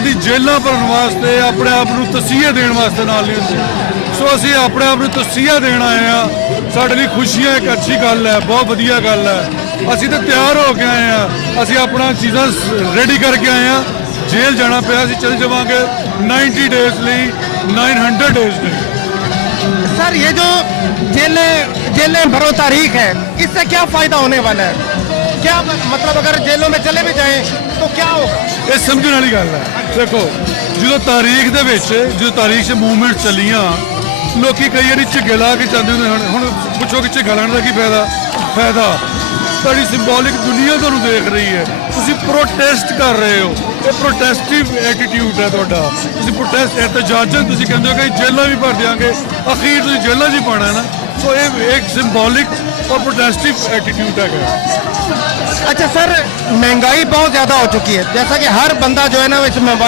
कभी जेलों भरन वास्ते अपने आप को तसीहे देने वास्ते नाल नहीं हुंदे। सो असीं अपने आप को तसीहा देण आए हैं। साडे लई खुशियां एक अच्छी गल है, बहुत वधिया गल है। असीं तो तैयार हो के आए हैं, असीं अपना चीज़ां रेडी करके आए हैं। जेल जाना पिया असीं चल जावांगे 90 डेज लई, 900 डेज लई। सर ये जो जेलें भरो तारीख है, इससे क्या फायदा होने वाला है? क्या मतलब अगर जेलों में चले भी जाएं तो क्या होगा? ये समझने वाली गल है। देखो जो तारीख दे विच जो तारीख से मूवमेंट चलियां, लोग कई बार झिग्गे ला के चाहते होंगे। हुण पुछो कि झिग्गा लाने का की फायदा साड़ी सिंबॉलिक दुनिया तुहानूं देख रही है। तुसीं प्रोटेस्ट कर रहे हो, ये प्रोटेस्टिव एटीट्यूड है तुहाडा। तुसीं प्रोटेस्ट एहतजाजन तुसीं कहंदे हो कि जेलां भी भर देंगे, अखीर तुसीं जेलां 'च ही पाना है ना। सो ये एक सिंबॉलिक और प्रोटेस्टिव एटीट्यूड है। अच्छा सर, महंगाई बहुत ज़्यादा हो चुकी है, जैसा कि हर बंदा जो है ना इस